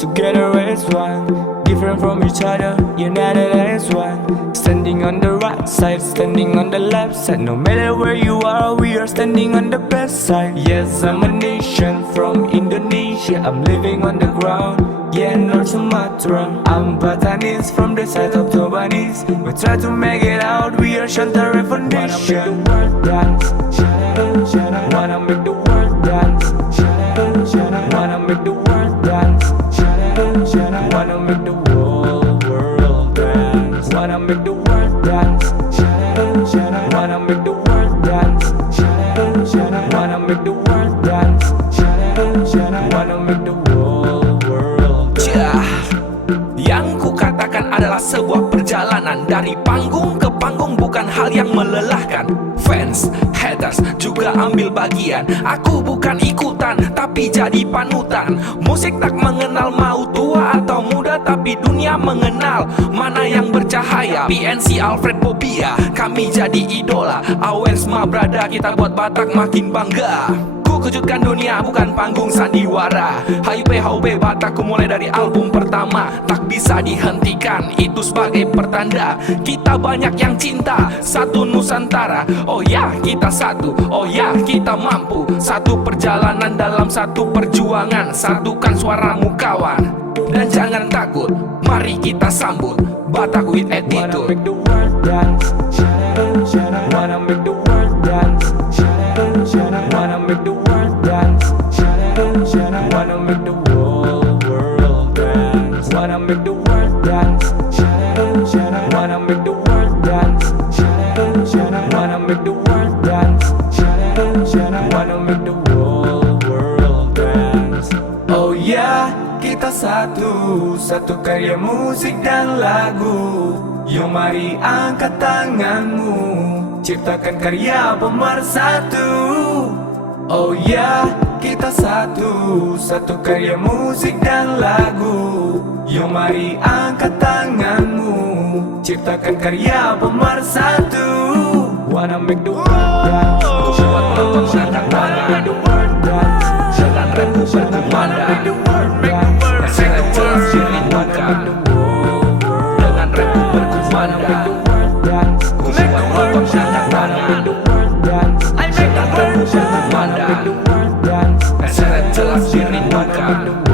together as one, different from each other, united as one. Standing on the right side, standing on the left side. No matter where you are, we are standing on the best side. Yes, I'm a nation from Indonesia. I'm living on the ground, yeah, North Sumatra. I'm Batanis from the side of Tobanis. We try to make it out, we are Shantara Foundation. Wanna make the world dance, wanna make the world dance, wanna make the whole world dance, wanna make the world dance, wanna make the world dance, wanna make the world dance, wanna make the whole world dance. Yang ku katakan adalah sebuah perjalanan dari panggung ke panggung, bukan hal yang melelahkan. Fans, haters juga ambil bagian. Aku bukan ikutan, tapi jadi panutan. Musik tak mengenal mau tua atau muda, tapi dunia mengenal mana yang bercahaya. PNC Alfred Bobia, kami jadi idola. Awens ma brada, kita buat Batak makin bangga. Ku kejutkan dunia, bukan panggung sandiwara. HUP Batakku mulai dari album pertama, tak bisa dihentikan, itu sebagai pertanda kita banyak yang cinta, satu Nusantara. Oh ya, kita satu, oh ya, kita mampu. Satu perjalanan dalam satu perjuangan, satukan suaramu kawan. Dan jangan takut, mari kita sambut Batak with attitude. Wanna make the world dance, wanna make the world dance, wanna make the world dance, wanna make the whole world dance, wanna make the world dance, wanna make the world dance, wanna make the world dance, wanna make the whole world dance. Oh yeah, kita satu, satu karya musik dan lagu. Yo mari angkat tanganmu, ciptakan karya pemersatu. Oh ya, kita satu, satu karya musik dan lagu. Yo mari angkat tanganmu, ciptakan karya pemersatu. Wanna make the world dance, Buat penonton mengangkat wanna make the tangan. world dance, Jangan ragu wanna make the berkumandang. world dance, Saya jelas wanna make the dirindukan. whole world Dengan rap wanna make berkumandang. the world dance, Buat penonton mengangkat wanna make tangan. the world dance, I make the world wanna make the berkumandang. world dance, Saya jelas wanna make the dirindukan.